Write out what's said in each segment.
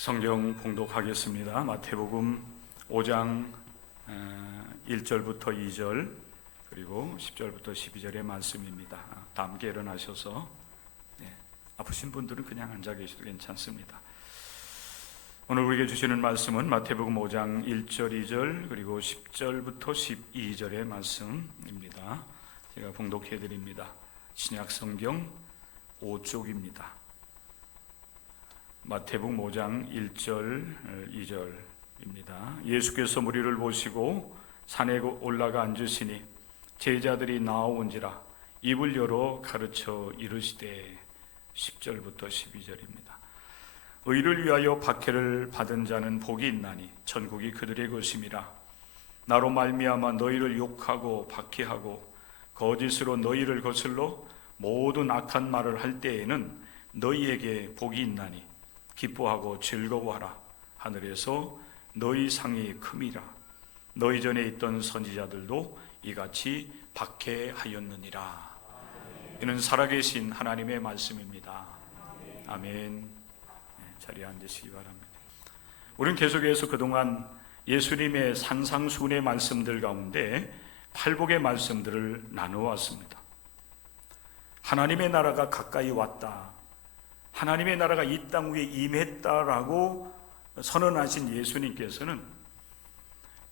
성경 봉독하겠습니다. 마태복음 5장 1절부터 2절 그리고 10절부터 12절의 말씀입니다. 다 함께 일어나셔서 아프신 분들은 그냥 앉아 계셔도 괜찮습니다. 오늘 우리에게 주시는 말씀은 마태복음 5장 1절 2절 그리고 10절부터 12절의 말씀입니다. 제가 봉독해 드립니다. 신약성경 5쪽입니다. 마태복음 5장 1절 2절입니다. 예수께서 무리를 보시고 산에 올라가 앉으시니 제자들이 나오온지라 입을 열어 가르쳐 이르시되 10절부터 12절입니다. 의를 위하여 박해를 받은 자는 복이 있나니 천국이 그들의 것임이라. 나로 말미암아 너희를 욕하고 박해하고 거짓으로 너희를 거슬러 모든 악한 말을 할 때에는 너희에게 복이 있나니 기뻐하고 즐거워하라. 하늘에서 너희 상이 큼이라. 너희 전에 있던 선지자들도 이같이 박해하였느니라. 이는 살아계신 하나님의 말씀입니다. 아멘. 자리에 앉으시기 바랍니다. 우리는 계속해서 그동안 예수님의 산상수훈의 말씀들 가운데 팔복의 말씀들을 나누어왔습니다. 하나님의 나라가 가까이 왔다, 하나님의 나라가 이 땅 위에 임했다라고 선언하신 예수님께서는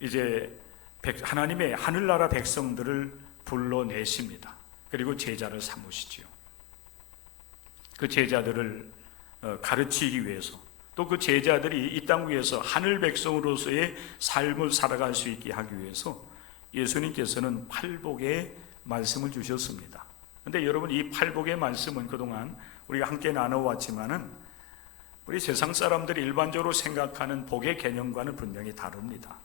이제 하나님의 하늘나라 백성들을 불러내십니다. 그리고 제자를 삼으시지요. 그 제자들을 가르치기 위해서, 또 그 제자들이 이 땅 위에서 하늘 백성으로서의 삶을 살아갈 수 있게 하기 위해서 예수님께서는 팔복의 말씀을 주셨습니다. 그런데 여러분, 이 팔복의 말씀은 그동안 우리가 함께 나눠왔지만은 우리 세상 사람들이 일반적으로 생각하는 복의 개념과는 분명히 다릅니다.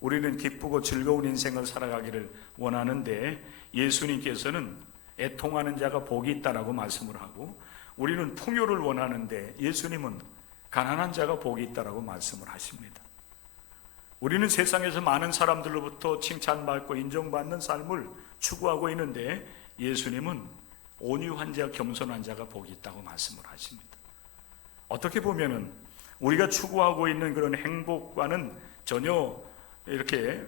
우리는 기쁘고 즐거운 인생을 살아가기를 원하는데 예수님께서는 애통하는 자가 복이 있다라고 말씀을 하고, 우리는 풍요를 원하는데 예수님은 가난한 자가 복이 있다라고 말씀을 하십니다. 우리는 세상에서 많은 사람들로부터 칭찬받고 인정받는 삶을 추구하고 있는데 예수님은 온유한 자, 겸손한 자가 복이 있다고 말씀을 하십니다. 어떻게 보면은 우리가 추구하고 있는 그런 행복과는 전혀 이렇게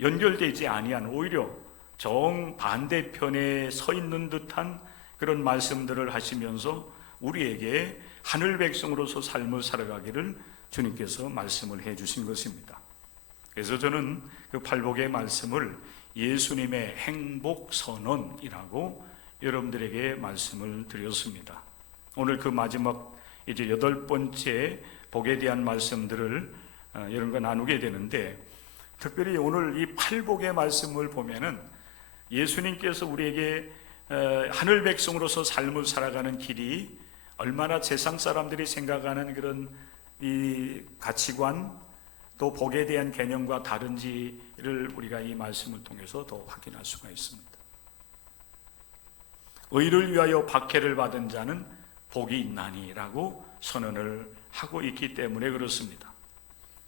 연결되지 아니한, 오히려 정반대편에 서 있는 듯한 그런 말씀들을 하시면서 우리에게 하늘 백성으로서 삶을 살아가기를 주님께서 말씀을 해 주신 것입니다. 그래서 저는 그 팔복의 말씀을 예수님의 행복선언이라고 여러분들에게 말씀을 드렸습니다. 오늘 그 마지막 이제 8번째 복에 대한 말씀들을 여러분과 나누게 되는데, 특별히 오늘 이 팔복의 말씀을 보면은 예수님께서 우리에게 하늘 백성으로서 삶을 살아가는 길이 얼마나 세상 사람들이 생각하는 그런 이 가치관, 또 복에 대한 개념과 다른지를 우리가 이 말씀을 통해서 더 확인할 수가 있습니다. 의를 위하여 박해를 받은 자는 복이 있나니라고 선언을 하고 있기 때문에 그렇습니다.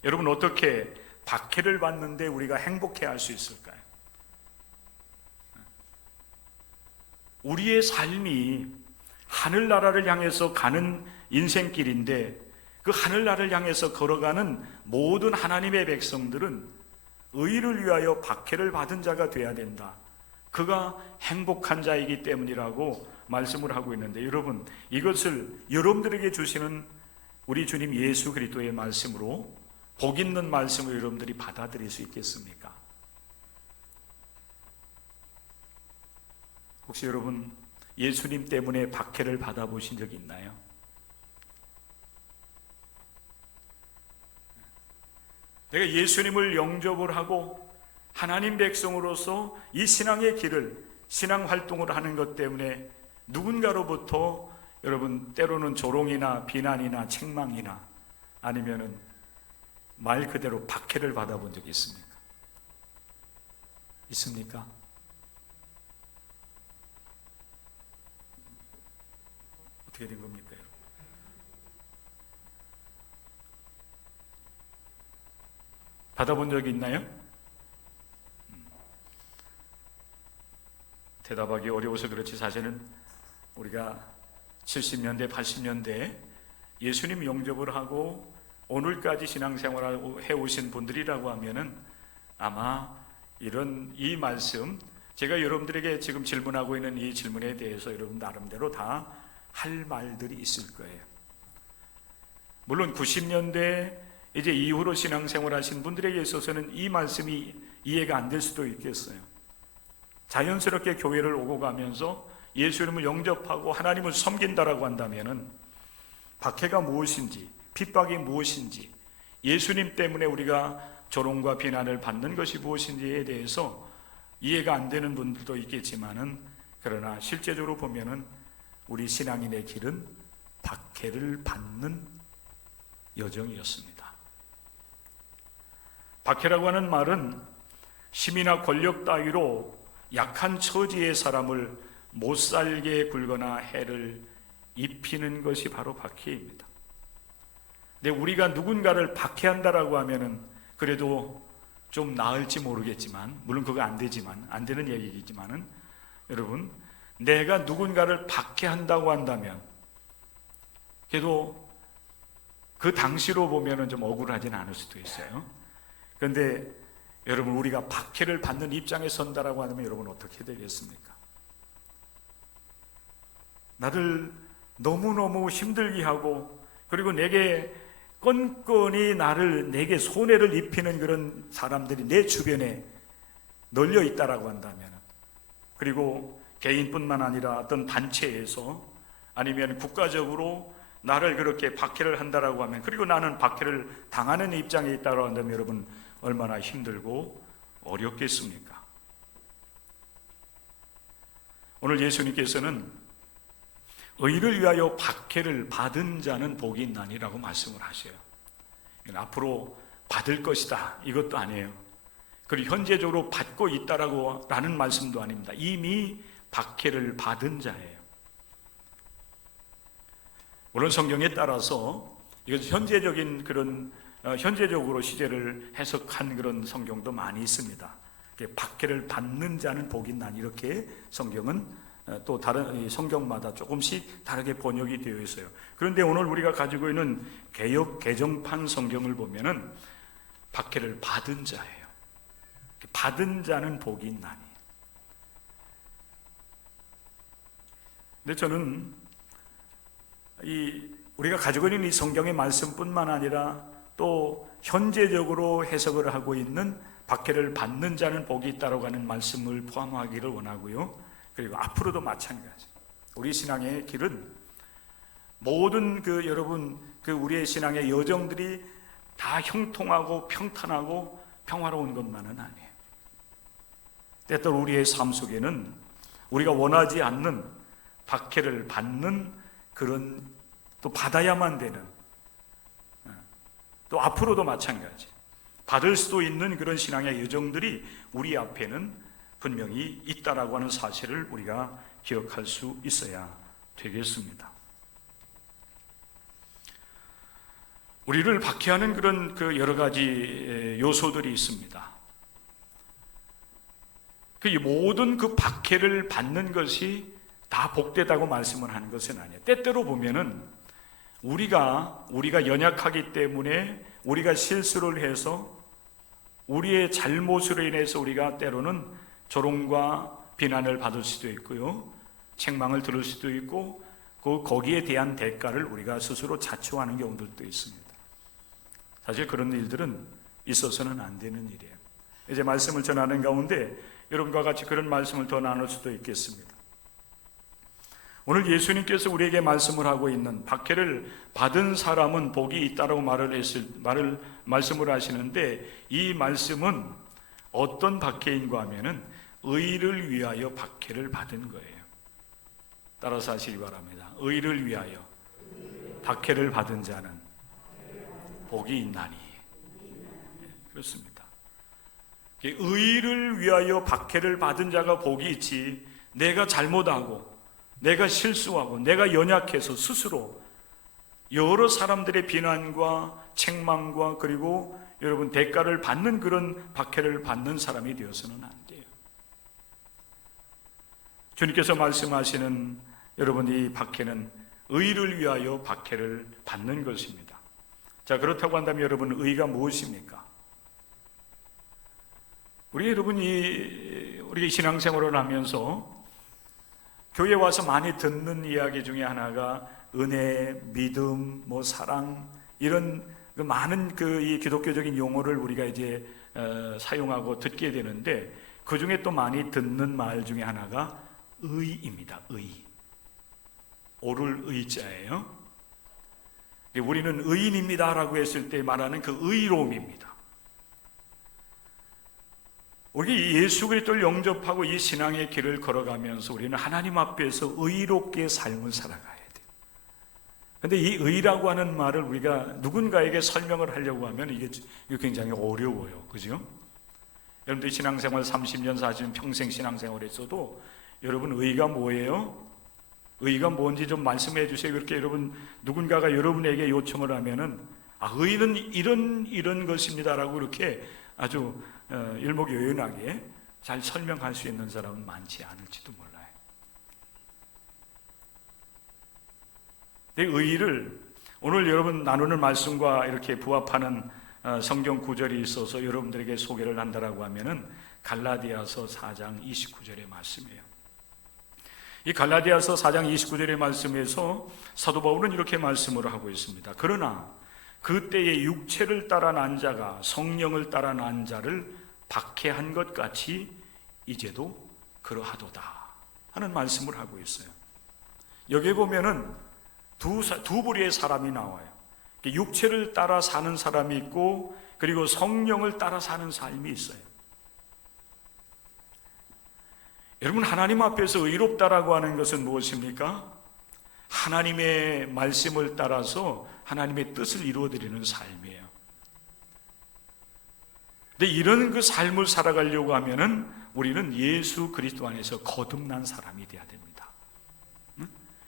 여러분, 어떻게 박해를 받는데 우리가 행복해 할 수 있을까요? 우리의 삶이 하늘나라를 향해서 가는 인생길인데, 그 하늘나라를 향해서 걸어가는 모든 하나님의 백성들은 의를 위하여 박해를 받은 자가 되어야 된다, 그가 행복한 자이기 때문이라고 말씀을 하고 있는데, 여러분, 이것을 여러분들에게 주시는 우리 주님 예수 그리스도의 말씀으로, 복 있는 말씀을 여러분들이 받아들일 수 있겠습니까? 혹시 여러분 예수님 때문에 박해를 받아보신 적이 있나요? 내가 예수님을 영접을 하고 하나님 백성으로서 이 신앙의 길을, 신앙 활동을 하는 것 때문에 누군가로부터 여러분 때로는 조롱이나 비난이나 책망이나 아니면은 말 그대로 박해를 받아본 적이 있습니까? 있습니까? 어떻게 된 겁니까, 여러분? 받아본 적이 있나요? 대답하기 어려워서 그렇지, 사실은 우리가 70년대, 80년대 예수님 영접을 하고 오늘까지 신앙생활을 해오신 분들이라고 하면은 아마 이 말씀, 제가 여러분들에게 지금 질문하고 있는 이 질문에 대해서 여러분 나름대로 다 할 말들이 있을 거예요. 물론 90년대 이제 이후로 신앙생활 하신 분들에게 있어서는 이 말씀이 이해가 안 될 수도 있겠어요. 자연스럽게 교회를 오고 가면서 예수님을 영접하고 하나님을 섬긴다라고 한다면은 박해가 무엇인지, 핍박이 무엇인지, 예수님 때문에 우리가 조롱과 비난을 받는 것이 무엇인지에 대해서 이해가 안 되는 분들도 있겠지만은, 그러나 실제적으로 보면은 우리 신앙인의 길은 박해를 받는 여정이었습니다. 박해라고 하는 말은 힘이나 권력 따위로 약한 처지의 사람을 못살게 굴거나 해를 입히는 것이 바로 박해입니다. 근데 우리가 누군가를 박해한다라고 하면은 그래도 좀 나을지 모르겠지만, 물론 그거 안 되는 얘기이지만은, 여러분, 내가 누군가를 박해한다고 한다면 그래도 그 당시로 보면은 좀 억울하진 않을 수도 있어요. 그런데 여러분, 우리가 박해를 받는 입장에 선다라고 하면 여러분 어떻게 되겠습니까? 나를 너무너무 힘들게 하고, 그리고 내게 건건이 내게 손해를 입히는 그런 사람들이 내 주변에 널려 있다라고 한다면, 그리고 개인뿐만 아니라 어떤 단체에서 아니면 국가적으로 나를 그렇게 박해를 한다라고 하면, 그리고 나는 박해를 당하는 입장에 있다고 한다면 여러분 얼마나 힘들고 어렵겠습니까? 오늘 예수님께서는 의를 위하여 박해를 받은 자는 복이 있나니라고 말씀을 하셔요. 앞으로 받을 것이다 이것도 아니에요. 그리고 현재적으로 받고 있다라는 말씀도 아닙니다. 이미 박해를 받은 자예요. 물론 성경에 따라서 이것은 현재적으로 시제를 해석한 그런 성경도 많이 있습니다. 박해를 받는 자는 복이 있나니, 이렇게 성경은 또 다른 성경마다 조금씩 다르게 번역이 되어 있어요. 그런데 오늘 우리가 가지고 있는 개역 개정판 성경을 보면은 박해를 받은 자예요. 받은 자는 복이 있나니. 근데 저는 우리가 가지고 있는 이 성경의 말씀뿐만 아니라 또 현재적으로 해석을 하고 있는 박해를 받는 자는 복이 있다라고 하는 말씀을 포함하기를 원하고요. 그리고 앞으로도 마찬가지. 우리 신앙의 길은 모든 여러분 우리의 신앙의 여정들이 다 형통하고 평탄하고 평화로운 것만은 아니에요. 때때로 우리의 삶 속에는 우리가 원하지 않는 박해를 받는 그런, 또 받아야만 되는, 또 앞으로도 마찬가지 받을 수도 있는 그런 신앙의 여정들이 우리 앞에는 분명히 있다라고 하는 사실을 우리가 기억할 수 있어야 되겠습니다. 우리를 박해하는 그런 여러 가지 요소들이 있습니다. 모든 박해를 받는 것이 다 복되다고 말씀을 하는 것은 아니에요. 때때로 보면은 우리가 연약하기 때문에, 우리가 실수를 해서 우리의 잘못으로 인해서 우리가 때로는 조롱과 비난을 받을 수도 있고요, 책망을 들을 수도 있고, 거기에 대한 대가를 우리가 스스로 자초하는 경우들도 있습니다. 사실 그런 일들은 있어서는 안 되는 일이에요. 이제 말씀을 전하는 가운데 여러분과 같이 그런 말씀을 더 나눌 수도 있겠습니다. 오늘 예수님께서 우리에게 말씀을 하고 있는 박해를 받은 사람은 복이 있다라고 말씀을 하시는데, 이 말씀은 어떤 박해인가 하면은 의를 위하여 박해를 받은 거예요. 따라서 하시기 바랍니다. 의를 위하여 박해를 받은 자는 복이 있나니. 그렇습니다. 의를 위하여 박해를 받은 자가 복이 있지, 내가 잘못하고 내가 실수하고 내가 연약해서 스스로 여러 사람들의 비난과 책망과 그리고 여러분 대가를 받는 그런 박해를 받는 사람이 되어서는 안 돼요. 주님께서 말씀하시는 여러분 이 박해는 의를 위하여 박해를 받는 것입니다. 자, 그렇다고 한다면 여러분, 의가 무엇입니까? 우리가 신앙생활을 하면서 교회 와서 많이 듣는 이야기 중에 하나가 은혜, 믿음, 사랑, 이런 많은 이 기독교적인 용어를 우리가 이제 사용하고 듣게 되는데, 그 중에 또 많이 듣는 말 중에 하나가 의입니다. 의. 오를 의자예요. 우리는 의인입니다 라고 했을 때 말하는 그 의로움입니다. 우리 예수 그리스도를 영접하고 이 신앙의 길을 걸어가면서 우리는 하나님 앞에서 의롭게 삶을 살아가야 돼요. 그런데 이 의라고 하는 말을 우리가 누군가에게 설명을 하려고 하면 이게 굉장히 어려워요. 그죠? 여러분들 신앙생활 30년, 40년 평생 신앙생활을 했어도 여러분, 의가 뭐예요? 의가 뭔지 좀 말씀해 주세요. 그렇게 여러분, 누군가가 여러분에게 요청을 하면은, 의는 이런 것입니다라고 이렇게 아주 일목요연하게 잘 설명할 수 있는 사람은 많지 않을지도 몰라요. 근데 의를 오늘 여러분 나누는 말씀과 이렇게 부합하는 성경 구절이 있어서 여러분들에게 소개를 한다라고 하면은 갈라디아서 4장 29절의 말씀이에요. 이 갈라디아서 4장 29절의 말씀에서 사도 바울은 이렇게 말씀을 하고 있습니다. 그러나 그때의 육체를 따라 난 자가 성령을 따라 난 자를 박해한 것 같이 이제도 그러하도다 하는 말씀을 하고 있어요. 여기에 보면은 두 부류의 사람이 나와요. 육체를 따라 사는 사람이 있고, 그리고 성령을 따라 사는 삶이 있어요. 여러분, 하나님 앞에서 의롭다라고 하는 것은 무엇입니까? 하나님의 말씀을 따라서 하나님의 뜻을 이루어드리는 삶이에요. 근데 이런 그 삶을 살아가려고 하면은 우리는 예수 그리스도 안에서 거듭난 사람이 되어야 됩니다.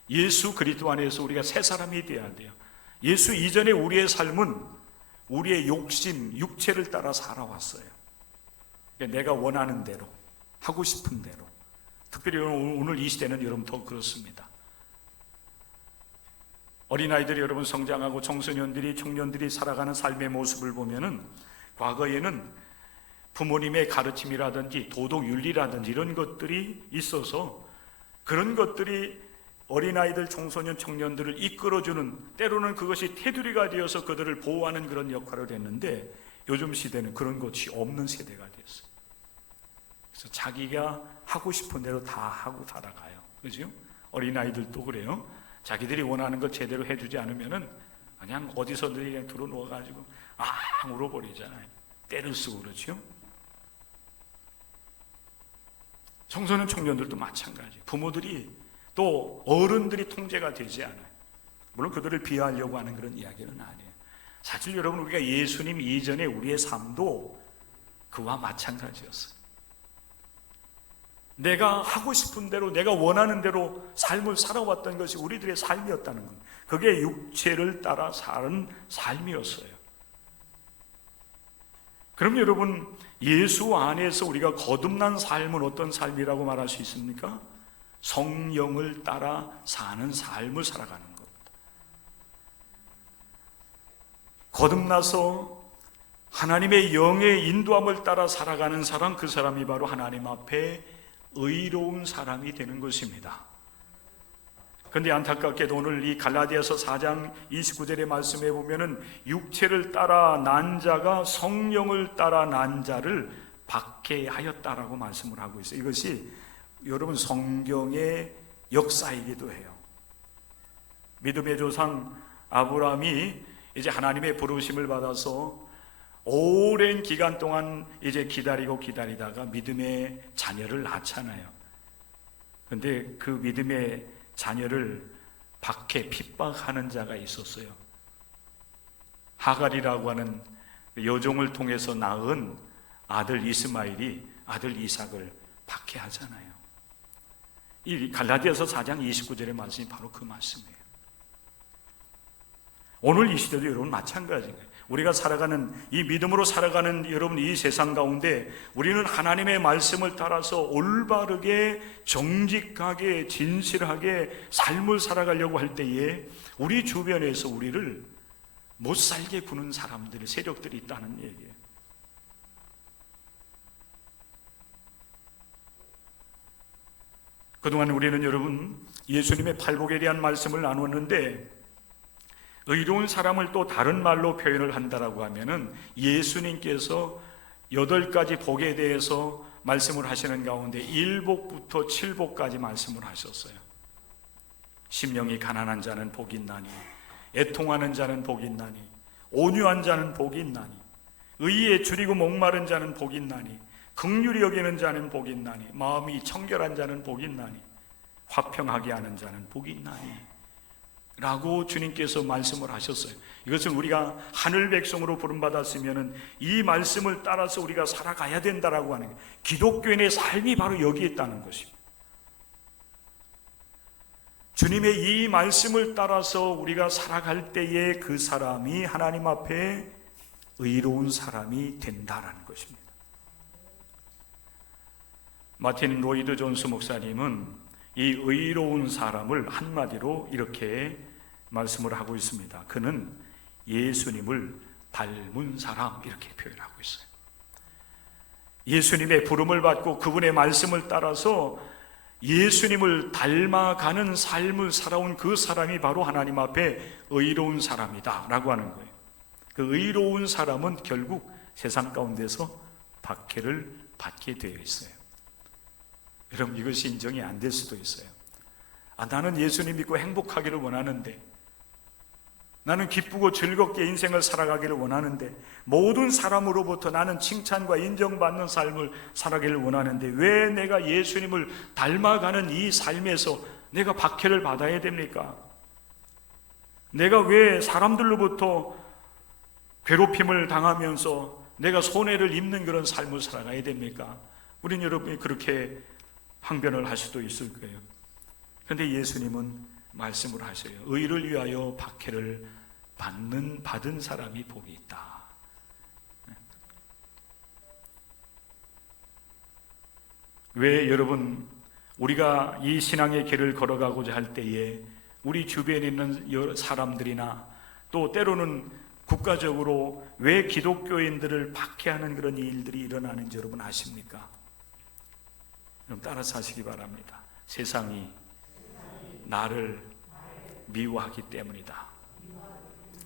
예수 그리스도 안에서 우리가 새 사람이 되어야 돼요. 예수 이전에 우리의 삶은 우리의 욕심, 육체를 따라 살아왔어요. 내가 원하는 대로, 하고 싶은 대로. 특별히 오늘 이 시대는 여러분 더 그렇습니다. 어린아이들이 여러분 성장하고 청소년들이, 청년들이 살아가는 삶의 모습을 보면은 과거에는 부모님의 가르침이라든지 도덕윤리라든지 이런 것들이 있어서 그런 것들이 어린아이들, 청소년, 청년들을 이끌어주는, 때로는 그것이 테두리가 되어서 그들을 보호하는 그런 역할을 했는데, 요즘 시대는 그런 것이 없는 세대가 됐어요. 그래서 자기가 하고 싶은 대로 다 하고 살아가요. 그죠? 어린아이들도 그래요. 자기들이 원하는 것 제대로 해주지 않으면은 그냥 어디서든지 그냥 들어 누워가지고 울어버리잖아요. 때를 쓰고 그렇죠. 청소년, 청년들도 마찬가지. 부모들이 또 어른들이 통제가 되지 않아요. 물론 그들을 비하하려고 하는 그런 이야기는 아니에요. 사실 여러분, 우리가 예수님 이전에 우리의 삶도 그와 마찬가지였어요. 내가 하고 싶은 대로, 내가 원하는 대로 삶을 살아왔던 것이 우리들의 삶이었다는 겁니다. 그게 육체를 따라 사는 삶이었어요. 그럼 여러분, 예수 안에서 우리가 거듭난 삶은 어떤 삶이라고 말할 수 있습니까? 성령을 따라 사는 삶을 살아가는 겁니다. 거듭나서 하나님의 영의 인도함을 따라 살아가는 사람, 그 사람이 바로 하나님 앞에 의로운 사람이 되는 것입니다. 그런데 안타깝게도 오늘 이 갈라디아서 4장 29절의 말씀에 보면은 육체를 따라 난 자가 성령을 따라 난 자를 박해하였다라고 말씀을 하고 있어요. 이것이 여러분 성경의 역사이기도 해요. 믿음의 조상 아브라함이 이제 하나님의 부르심을 받아서 오랜 기간 동안 이제 기다리다가 믿음의 자녀를 낳잖아요. 그런데 그 믿음의 자녀를 박해, 핍박하는 자가 있었어요. 하갈이라고 하는 여종을 통해서 낳은 아들 이스마엘이 아들 이삭을 박해하잖아요. 이 갈라디아서 4장 29절의 말씀이 바로 그 말씀이에요. 오늘 이 시대도 여러분 마찬가지인 거예요. 우리가 살아가는 이 믿음으로 살아가는 여러분 이 세상 가운데 우리는 하나님의 말씀을 따라서 올바르게 정직하게 진실하게 삶을 살아가려고 할 때에 우리 주변에서 우리를 못 살게 구는 사람들이 세력들이 있다는 얘기예요. 그동안 우리는 여러분 예수님의 팔복에 대한 말씀을 나눴는데 의로운 사람을 또 다른 말로 표현을 한다라고 하면은 예수님께서 8가지 복에 대해서 말씀을 하시는 가운데 1복부터 7복까지 말씀을 하셨어요. 심령이 가난한 자는 복이 있나니, 애통하는 자는 복이 있나니, 온유한 자는 복이 있나니, 의에 줄이고 목마른 자는 복이 있나니, 긍휼히 여기는 자는 복이 있나니, 마음이 청결한 자는 복이 있나니, 화평하게 하는 자는 복이 있나니 라고 주님께서 말씀을 하셨어요. 이것은 우리가 하늘 백성으로 부름받았으면 이 말씀을 따라서 우리가 살아가야 된다라고 하는 거예요. 기독교인의 삶이 바로 여기에 있다는 것입니다. 주님의 이 말씀을 따라서 우리가 살아갈 때에 그 사람이 하나님 앞에 의로운 사람이 된다라는 것입니다. 마틴 로이드 존스 목사님은 이 의로운 사람을 한마디로 이렇게 말씀을 하고 있습니다. 그는 예수님을 닮은 사람 이렇게 표현하고 있어요. 예수님의 부름을 받고 그분의 말씀을 따라서 예수님을 닮아가는 삶을 살아온 그 사람이 바로 하나님 앞에 의로운 사람이다 라고 하는 거예요. 그 의로운 사람은 결국 세상 가운데서 박해를 받게 되어 있어요. 여러분 이것이 인정이 안 될 수도 있어요. 나는 예수님 믿고 행복하기를 원하는데, 나는 기쁘고 즐겁게 인생을 살아가기를 원하는데, 모든 사람으로부터 나는 칭찬과 인정받는 삶을 살아가기를 원하는데 왜 내가 예수님을 닮아가는 이 삶에서 내가 박해를 받아야 됩니까? 내가 왜 사람들로부터 괴롭힘을 당하면서 내가 손해를 입는 그런 삶을 살아가야 됩니까? 우린 여러분이 그렇게 항변을 할 수도 있을 거예요. 그런데 예수님은 말씀을 하셔요. 의를 위하여 박해를 받은 사람이 복이 있다. 왜 여러분 우리가 이 신앙의 길을 걸어가고자 할 때에 우리 주변에 있는 여러 사람들이나 또 때로는 국가적으로 왜 기독교인들을 박해하는 그런 일들이 일어나는지 여러분 아십니까? 그럼 따라서 하시기 바랍니다. 세상이 나를 미워하기 때문이다.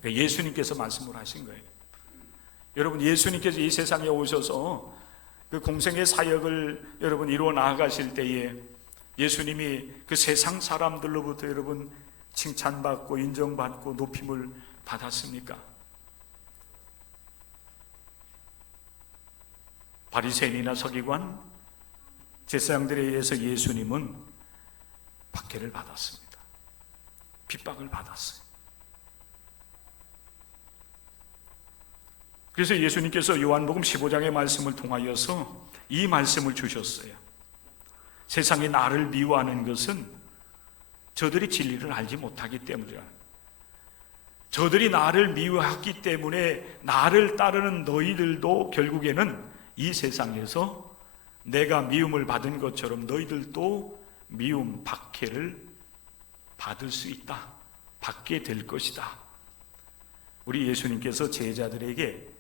예수님께서 말씀을 하신 거예요. 여러분 예수님께서 이 세상에 오셔서 그 공생의 사역을 여러분 이루어 나아가실 때에 예수님이 그 세상 사람들로부터 여러분 칭찬받고 인정받고 높임을 받았습니까? 바리새인이나 서기관 제사장들에 의해서 예수님은 박해를 받았습니다. 핍박을 받았어요. 그래서 예수님께서 요한복음 15장의 말씀을 통하여서 이 말씀을 주셨어요. 세상이 나를 미워하는 것은 저들이 진리를 알지 못하기 때문이라. 저들이 나를 미워하기 때문에 나를 따르는 너희들도 결국에는 이 세상에서 내가 미움을 받은 것처럼 너희들도 미움, 박해를 받을 수 있다. 받게 될 것이다. 우리 예수님께서 제자들에게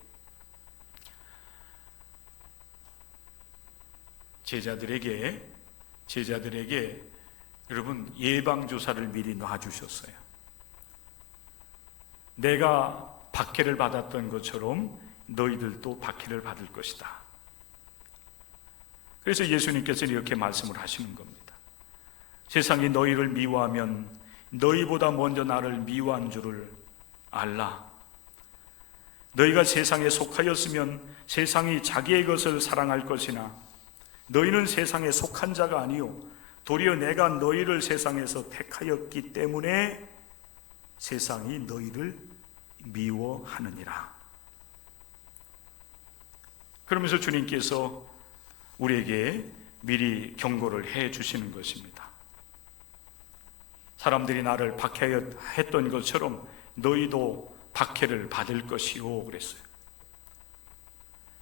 여러분 예방주사를 미리 놔주셨어요. 내가 박해를 받았던 것처럼 너희들도 박해를 받을 것이다. 그래서 예수님께서는 이렇게 말씀을 하시는 겁니다. 세상이 너희를 미워하면 너희보다 먼저 나를 미워한 줄을 알라. 너희가 세상에 속하였으면 세상이 자기의 것을 사랑할 것이나 너희는 세상에 속한 자가 아니요 도리어 내가 너희를 세상에서 택하였기 때문에 세상이 너희를 미워하느니라. 그러면서 주님께서 우리에게 미리 경고를 해 주시는 것입니다. 사람들이 나를 박해했던 것처럼 너희도 박해를 받을 것이요 그랬어요.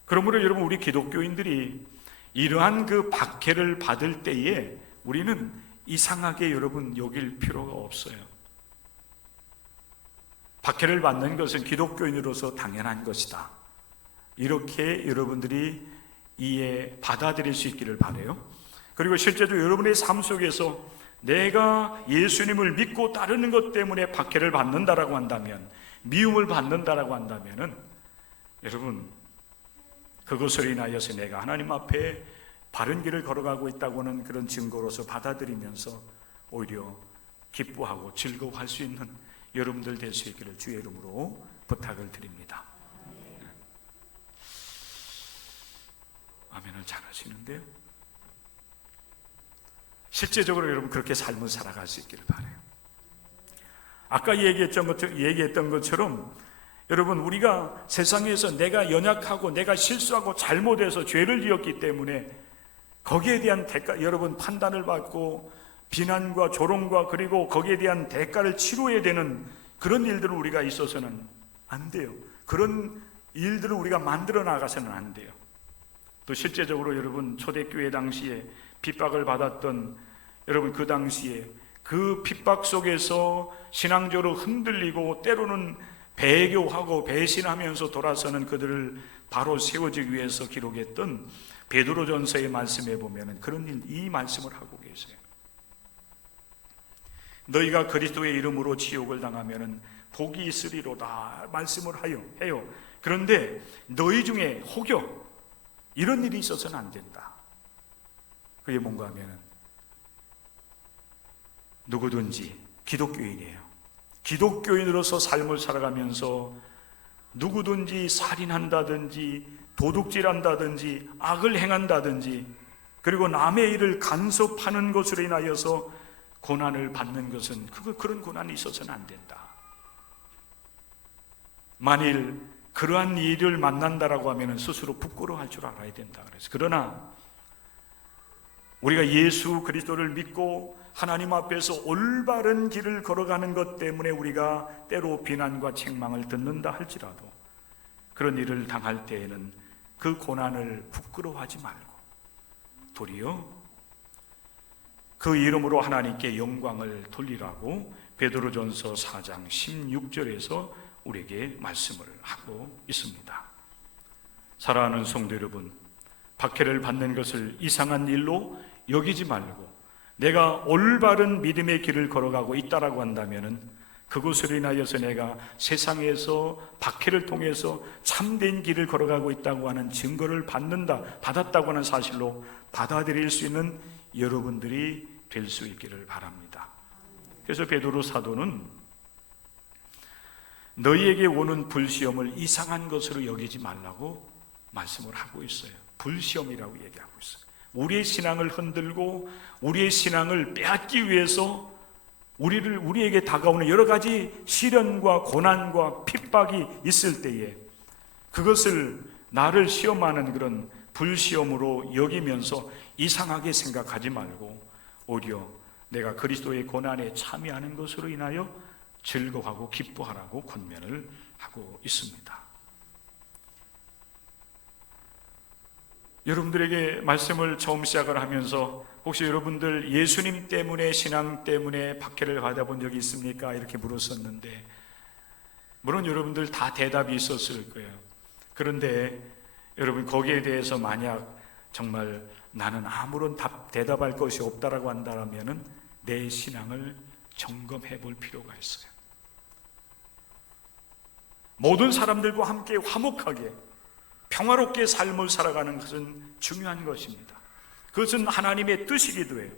그러므로 여러분, 우리 기독교인들이 이러한 그 박해를 받을 때에 우리는 이상하게 여러분 여길 필요가 없어요. 박해를 받는 것은 기독교인으로서 당연한 것이다. 이렇게 여러분들이 받아들일 수 있기를 바라요. 그리고 실제로 여러분의 삶 속에서 내가 예수님을 믿고 따르는 것 때문에 박해를 받는다라고 한다면, 미움을 받는다라고 한다면은 여러분, 그것으로 인하여서 내가 하나님 앞에 바른 길을 걸어가고 있다고는 그런 증거로서 받아들이면서 오히려 기뻐하고 즐거워할 수 있는 여러분들 될 수 있기를 주의 이름으로 부탁을 드립니다. 아멘을 잘 하시는데요. 실제적으로 여러분 그렇게 삶을 살아갈 수 있기를 바라요. 아까 얘기했던 것처럼 여러분, 우리가 세상에서 내가 연약하고 내가 실수하고 잘못해서 죄를 지었기 때문에 거기에 대한 대가, 여러분 판단을 받고 비난과 조롱과 그리고 거기에 대한 대가를 치러야 되는 그런 일들은 우리가 있어서는 안 돼요. 그런 일들을 우리가 만들어 나가서는 안 돼요. 또 실제적으로 여러분, 초대교회 당시에 핍박을 받았던 여러분, 그 당시에 그 핍박 속에서 신앙적으로 흔들리고 때로는 배교하고 배신하면서 돌아서는 그들을 바로 세워주기 위해서 기록했던 베드로전서의 말씀에 보면 그런 이 말씀을 하고 계세요. 너희가 그리스도의 이름으로 지옥을 당하면 복이 있으리로다 말씀을 해요. 그런데 너희 중에 혹여 이런 일이 있어서는 안 된다. 그게 뭔가 하면 누구든지 기독교인이에요. 기독교인으로서 삶을 살아가면서 누구든지 살인한다든지 도둑질한다든지 악을 행한다든지 그리고 남의 일을 간섭하는 것으로 인하여서 고난을 받는 것은 그런 고난이 있어서는 안 된다. 만일 그러한 일을 만난다라고 하면 스스로 부끄러워할 줄 알아야 된다. 그래서 그러나 우리가 예수 그리스도를 믿고 하나님 앞에서 올바른 길을 걸어가는 것 때문에 우리가 때로 비난과 책망을 듣는다 할지라도 그런 일을 당할 때에는 그 고난을 부끄러워하지 말고 도리어 그 이름으로 하나님께 영광을 돌리라고 베드로전서 4장 16절에서 우리에게 말씀을 하고 있습니다. 사랑하는 성도 여러분, 박해를 받는 것을 이상한 일로 여기지 말고 내가 올바른 믿음의 길을 걸어가고 있다라고 한다면은 그것으로 인하여서 내가 세상에서 박해를 통해서 참된 길을 걸어가고 있다고 하는 증거를 받았다고 하는 사실로 받아들일 수 있는 여러분들이 될 수 있기를 바랍니다. 그래서 베드로 사도는 너희에게 오는 불시험을 이상한 것으로 여기지 말라고 말씀을 하고 있어요. 불시험이라고 얘기하고 있어요. 우리의 신앙을 흔들고 우리의 신앙을 빼앗기 위해서 우리에게 다가오는 여러 가지 시련과 고난과 핍박이 있을 때에 그것을 나를 시험하는 그런 불시험으로 여기면서 이상하게 생각하지 말고 오히려 내가 그리스도의 고난에 참여하는 것으로 인하여 즐거워하고 기뻐하라고 권면을 하고 있습니다. 여러분들에게 말씀을 처음 시작을 하면서 혹시 여러분들 예수님 때문에 신앙 때문에 박해를 받아본 적이 있습니까? 이렇게 물었었는데 물론 여러분들 다 대답이 있었을 거예요. 그런데 여러분 거기에 대해서 만약 정말 나는 아무런 대답할 것이 없다라고 한다면 내 신앙을 점검해 볼 필요가 있어요. 모든 사람들과 함께 화목하게 평화롭게 삶을 살아가는 것은 중요한 것입니다. 그것은 하나님의 뜻이기도 해요.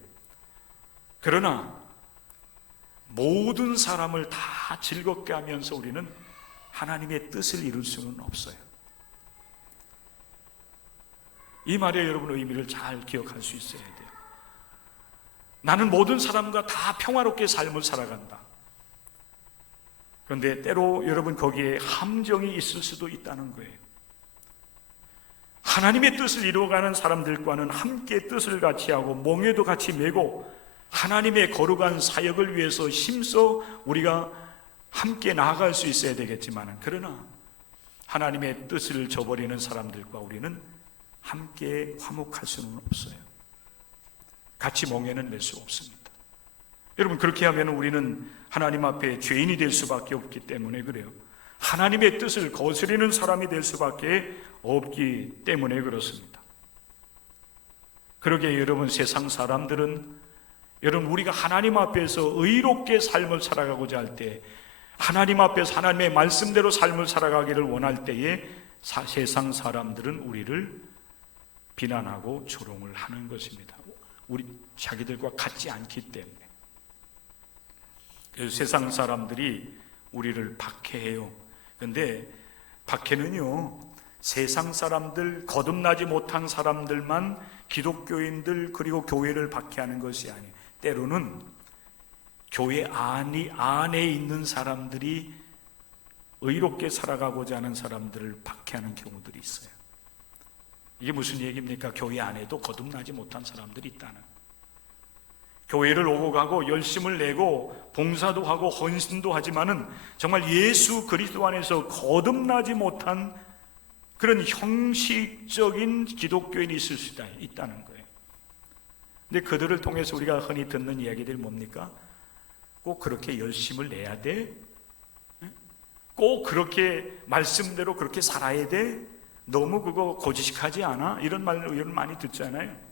그러나 모든 사람을 다 즐겁게 하면서 우리는 하나님의 뜻을 이룰 수는 없어요. 이 말에 여러분 의미를 잘 기억할 수 있어야 돼요. 나는 모든 사람과 다 평화롭게 삶을 살아간다. 그런데 때로 여러분 거기에 함정이 있을 수도 있다는 거예요. 하나님의 뜻을 이루어가는 사람들과는 함께 뜻을 같이 하고 몽에도 같이 메고 하나님의 거룩한 사역을 위해서 힘써 우리가 함께 나아갈 수 있어야 되겠지만, 그러나 하나님의 뜻을 저버리는 사람들과 우리는 함께 화목할 수는 없어요. 같이 멍에는 낼 수 없습니다. 여러분, 그렇게 하면 우리는 하나님 앞에 죄인이 될 수밖에 없기 때문에 그래요. 하나님의 뜻을 거스리는 사람이 될 수밖에 없기 때문에 그렇습니다. 그러기에 여러분, 세상 사람들은, 여러분, 우리가 하나님 앞에서 의롭게 삶을 살아가고자 할 때, 하나님 앞에서 하나님의 말씀대로 삶을 살아가기를 원할 때에 세상 사람들은 우리를 비난하고 조롱을 하는 것입니다. 우리 자기들과 같지 않기 때문에. 그래서 세상 사람들이 우리를 박해해요. 그런데 박해는요, 세상 사람들, 거듭나지 못한 사람들만, 기독교인들 그리고 교회를 박해하는 것이 아니에요. 때로는 교회 안에 있는 사람들이 의롭게 살아가고자 하는 사람들을 박해하는 경우들이 있어요. 이게 무슨 얘기입니까? 교회 안에도 거듭나지 못한 사람들이 있다는. 교회를 오고 가고 열심을 내고 봉사도 하고 헌신도 하지만은 정말 예수 그리스도 안에서 거듭나지 못한 그런 형식적인 기독교인이 있을 수 있다는 거예요. 근데 그들을 통해서 우리가 흔히 듣는 이야기들이 뭡니까? 꼭 그렇게 열심을 내야 돼? 꼭 그렇게 말씀대로 그렇게 살아야 돼? 너무 그거 고지식하지 않아? 이런 말을 많이 듣잖아요.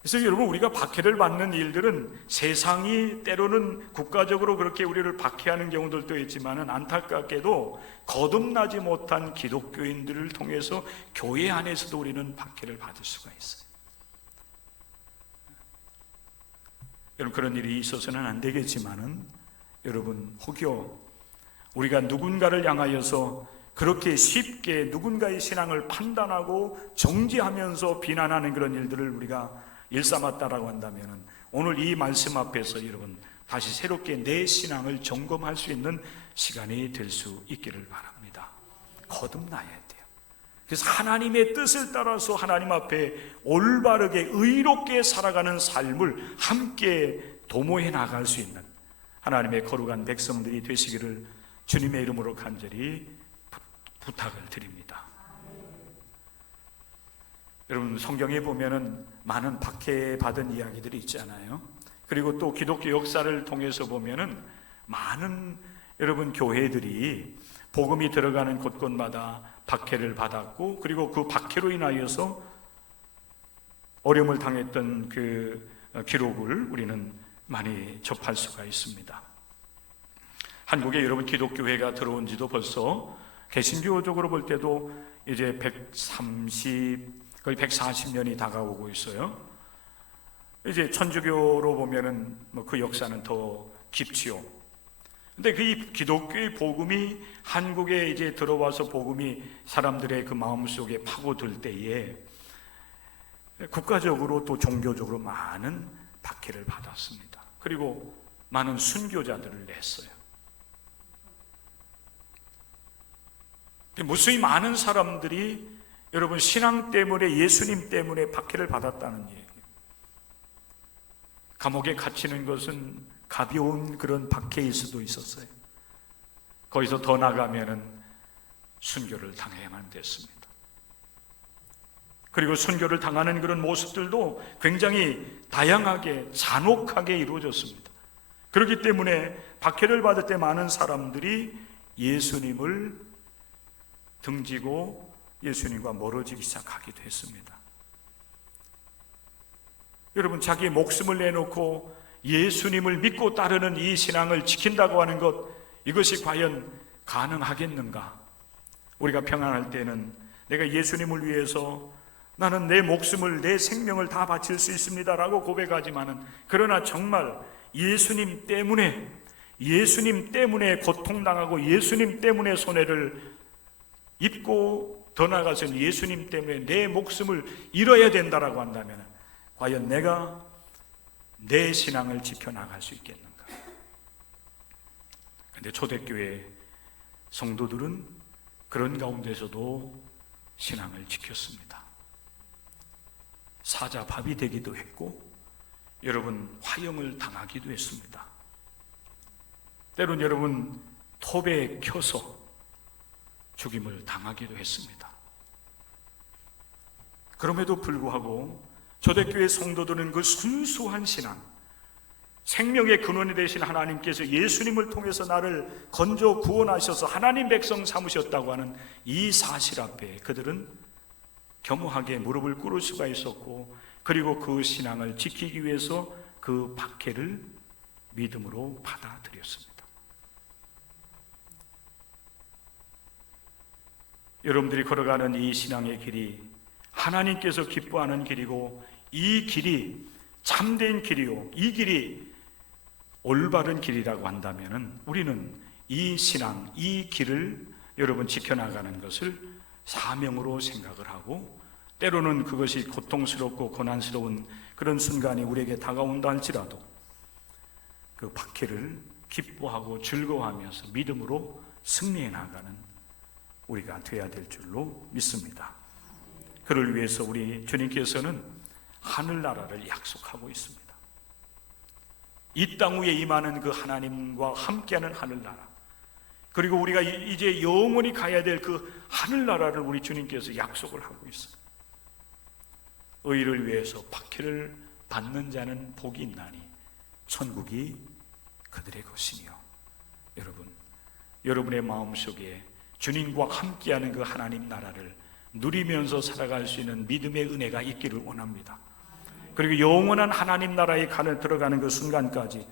그래서 여러분, 우리가 박해를 받는 일들은 세상이 때로는 국가적으로 그렇게 우리를 박해하는 경우들도 있지만은, 안타깝게도 거듭나지 못한 기독교인들을 통해서 교회 안에서도 우리는 박해를 받을 수가 있어요. 여러분, 그런 일이 있어서는 안 되겠지만은, 여러분, 혹여 우리가 누군가를 향하여서 그렇게 쉽게 누군가의 신앙을 판단하고 정죄하면서 비난하는 그런 일들을 우리가 일삼았다라고 한다면, 오늘 이 말씀 앞에서 여러분 다시 새롭게 내 신앙을 점검할 수 있는 시간이 될 수 있기를 바랍니다. 거듭나야 돼요. 그래서 하나님의 뜻을 따라서 하나님 앞에 올바르게 의롭게 살아가는 삶을 함께 도모해 나갈 수 있는 하나님의 거룩한 백성들이 되시기를 주님의 이름으로 간절히 부탁을 드립니다. 여러분, 성경에 보면은 많은 박해받은 이야기들이 있잖아요. 그리고 또 기독교 역사를 통해서 보면은 많은 여러분 교회들이 복음이 들어가는 곳곳마다 박해를 받았고, 그리고 그 박해로 인하여서 어려움을 당했던 그 기록을 우리는 많이 접할 수가 있습니다. 한국에 여러분 기독교회가 들어온 지도 벌써 개신교적으로 볼 때도 이제 130 거의 140년이 다가오고 있어요. 이제 천주교로 보면은 그 역사는 더 깊지요. 근데 그 기독교의 복음이 한국에 이제 들어와서 복음이 사람들의 그 마음속에 파고들 때에 국가적으로 또 종교적으로 많은 박해를 받았습니다. 그리고 많은 순교자들을 냈어요. 무수히 많은 사람들이 여러분 신앙 때문에, 예수님 때문에 박해를 받았다는 얘기예요. 감옥에 갇히는 것은 가벼운 그런 박해일 수도 있었어요. 거기서 더 나가면은 순교를 당해야만 됐습니다. 그리고 순교를 당하는 그런 모습들도 굉장히 다양하게 잔혹하게 이루어졌습니다. 그렇기 때문에 박해를 받을 때 많은 사람들이 예수님을 등지고 예수님과 멀어지기 시작하기도 했습니다. 여러분, 자기의 목숨을 내놓고 예수님을 믿고 따르는 이 신앙을 지킨다고 하는 것, 이것이 과연 가능하겠는가? 우리가 평안할 때는 내가 예수님을 위해서 나는 내 목숨을, 내 생명을 다 바칠 수 있습니다라고 고백하지만은, 그러나 정말 예수님 때문에 고통당하고 예수님 때문에 손해를 입고 더 나아가서는 예수님 때문에 내 목숨을 잃어야 된다라고 한다면, 과연 내가 내 신앙을 지켜나갈 수 있겠는가? 그런데 초대교회 성도들은 그런 가운데서도 신앙을 지켰습니다. 사자밥이 되기도 했고, 여러분 화형을 당하기도 했습니다. 때론 여러분 톱에 켜서 죽임을 당하기도 했습니다. 그럼에도 불구하고 초대교회 성도들은 그 순수한 신앙, 생명의 근원이 되신 하나님께서 예수님을 통해서 나를 건져 구원하셔서 하나님 백성 삼으셨다고 하는 이 사실 앞에 그들은 겸허하게 무릎을 꿇을 수가 있었고, 그리고 그 신앙을 지키기 위해서 그 박해를 믿음으로 받아들였습니다. 여러분들이 걸어가는 이 신앙의 길이 하나님께서 기뻐하는 길이고, 이 길이 참된 길이요, 이 길이 올바른 길이라고 한다면 우리는 이 신앙, 이 길을 여러분 지켜나가는 것을 사명으로 생각을 하고, 때로는 그것이 고통스럽고 고난스러운 그런 순간이 우리에게 다가온다 할지라도 그 박해를 기뻐하고 즐거워하면서 믿음으로 승리해 나가는 우리가 되어야 될 줄로 믿습니다. 그를 위해서 우리 주님께서는 하늘나라를 약속하고 있습니다. 이 땅 위에 임하는 그 하나님과 함께하는 하늘나라, 그리고 우리가 이제 영원히 가야 될 그 하늘나라를 우리 주님께서 약속을 하고 있습니다. 의를 위해서 박해를 받는 자는 복이 있나니 천국이 그들의 것이며, 여러분의 마음속에 주님과 함께하는 그 하나님 나라를 누리면서 살아갈 수 있는 믿음의 은혜가 있기를 원합니다. 그리고 영원한 하나님 나라에 들어가는 그 순간까지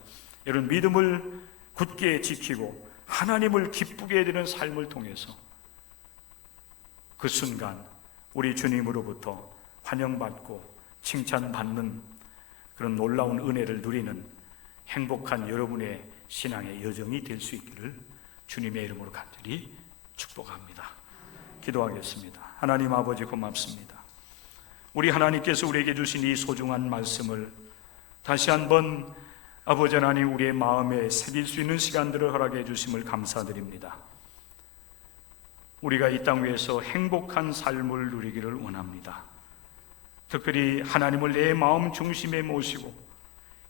여러분 믿음을 굳게 지키고 하나님을 기쁘게 해드리는 삶을 통해서 그 순간 우리 주님으로부터 환영받고 칭찬받는 그런 놀라운 은혜를 누리는 행복한 여러분의 신앙의 여정이 될 수 있기를 주님의 이름으로 간절히 축복합니다. 기도하겠습니다. 하나님 아버지 고맙습니다. 우리 하나님께서 우리에게 주신 이 소중한 말씀을 다시 한번 아버지 하나님 우리의 마음에 새길 수 있는 시간들을 허락해 주심을 감사드립니다. 우리가 이 땅 위에서 행복한 삶을 누리기를 원합니다. 특별히 하나님을 내 마음 중심에 모시고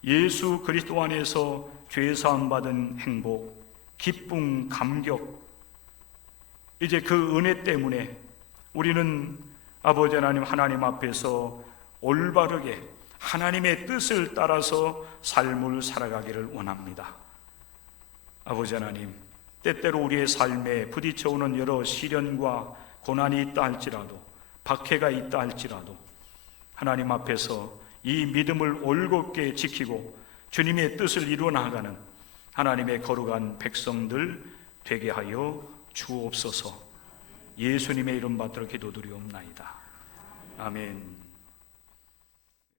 예수 그리스도 안에서 죄 사함 받은 행복, 기쁨, 감격, 이제 그 은혜 때문에 우리는 아버지 하나님, 하나님 앞에서 올바르게 하나님의 뜻을 따라서 삶을 살아가기를 원합니다. 아버지 하나님, 때때로 우리의 삶에 부딪혀오는 여러 시련과 고난이 있다 할지라도, 박해가 있다 할지라도 하나님 앞에서 이 믿음을 올곧게 지키고 주님의 뜻을 이루어 나가는 하나님의 거룩한 백성들 되게 하여 주옵소서. 예수님의 이름 받들어 기도드리옵나이다. 아멘.